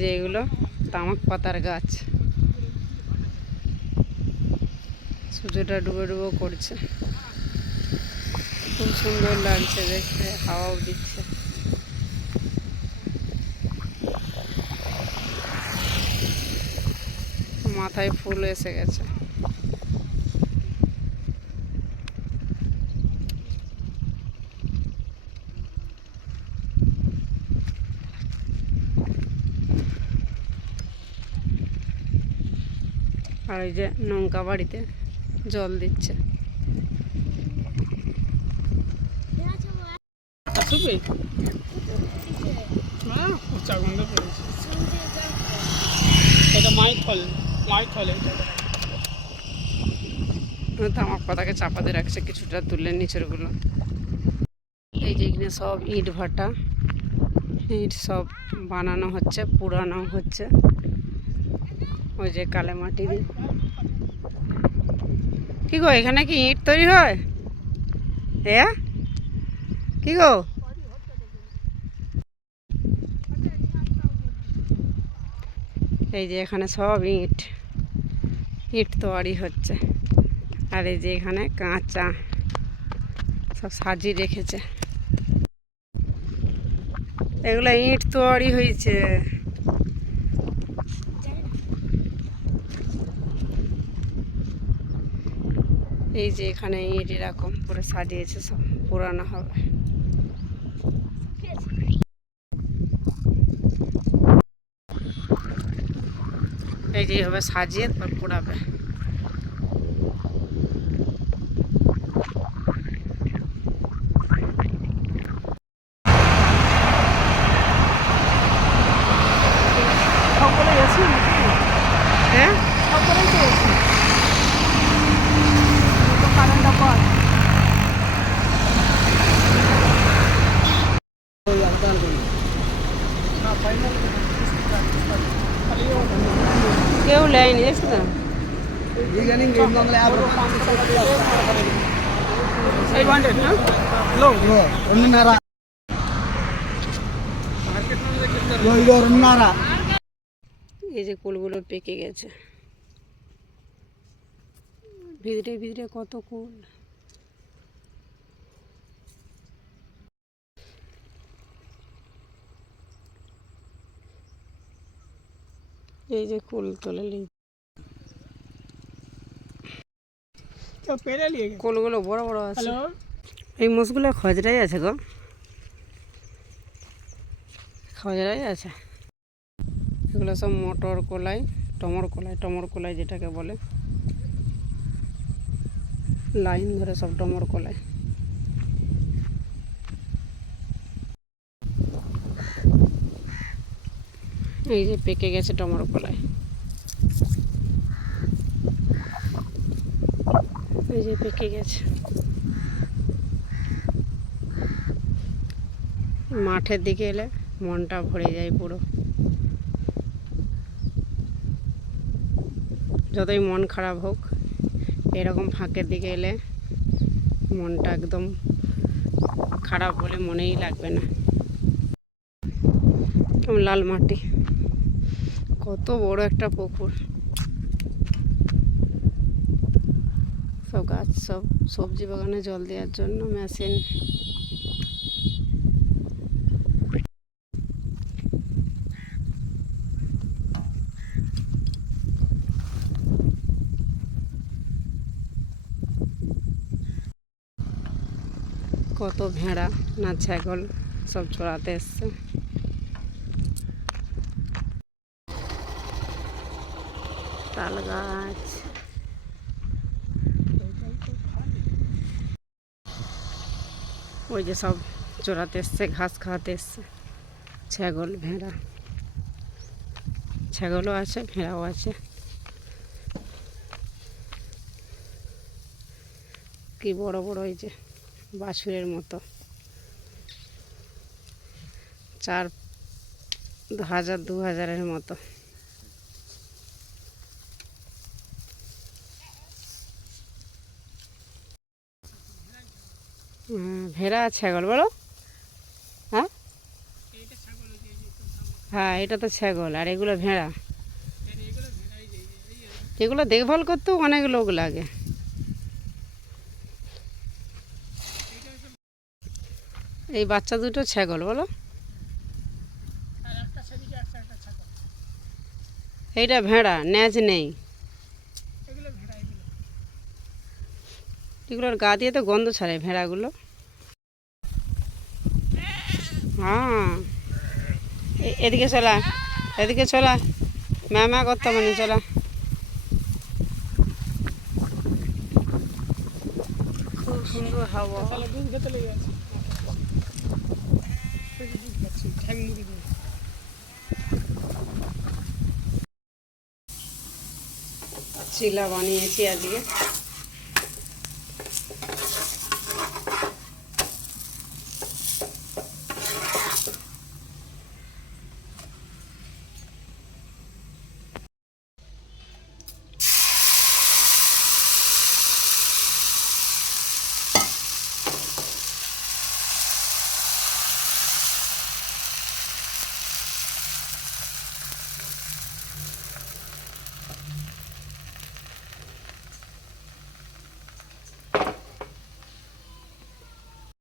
যে এগুলো তামাক পাতার গাছ, সূর্যটা ডুবো ডুবো করছে, খুব সুন্দর লাগছে দেখতে, হাওয়াও দিচ্ছে। মাথায় ফুল এসে গেছে। আর এই যে নৌকা বাড়িতে জল দিচ্ছে। তামাক পাতাকে চাপা দিয়ে রাখছে, কিছুটা তুলে নিচের গুলো। এই যে এখানে সব ইট ভাটা, ইট সব বানানো হচ্ছে, পুরানো হচ্ছে। ওই যে কালে মাটি দিয়ে। কি গো, এখানে কি ইট তৈরি হয়? হ্যাঁ, কি গো? এই যে এখানে সব ইট ইট তৈরি হচ্ছে। আর এই যে এখানে কাঁচা সব সাজিয়ে রেখেছে। এগুলো ইট তৈরি হয়েছে। এই যে এখানে ইট এরকম করে সাজিয়েছে, সব পুরানো হবে। এই যে এইভাবে সাজিয়ে তারপর পোড়াবে। হ্যাঁ, কেউ নেয়নি, দেখছো তো? এই যে কুলগুলো পেকে গেছে, ভিতরে ভিতরে কত কুল। এই যে কুল তুলে কুলগুলো বড় বড় আছে। এই মোষগুলো খজরাই আছে গো, খজরাই আছে। এগুলো সব মটর কলাই, টমর কলাই যেটাকে বলে, লাইন ধরে সব টমর কলাই। এই যে পেকে গেছে টমর কলাই, এই যে পেকে গেছে। মাঠের দিকে এলে মনটা ভরে যায় পুরো। যতই মন খারাপ হোক, এরকম ফাঁকের দিকে এলে মনটা একদম খারাপ বলে মনেই লাগবে না। লাল মাটি, কত বড় একটা পুকুর, সব গাছ, সব সবজি বাগানে জল দেওয়ার জন্য মেশিন। কত ভেড়া না ছাগল সব চড়াতে এসছে। তাল গাছ, ওই যে সব চড়াতে এসছে, ঘাস খাওয়াতে এসছে। ছাগল ভেড়া, ছাগলও আছে, ভেড়াও আছে। কি বড় বড়, এই যে বাছুরের মতো, 4,000-2,000-এর মতো। ভেড়া ছাগল বলো। হ্যাঁ হ্যাঁ, এটা তো ছাগল আর এগুলো ভেড়া। এগুলো দেখভাল করতেও অনেক লোক লাগে। এই বাচ্চা দুটো ছাগল বলো, এইটা ভেড়া, ন্যাজ নেই। এগুলোর গা দিয়ে তো গন্ধ ছাড়ে ভেড়াগুলো। হ্যাঁ, এদিকে চলা, এদিকে চলা, ম্যামা করতে মানে চলা। খুব সুন্দর হাওয়া। চিলা বানিয়েছি আজকে।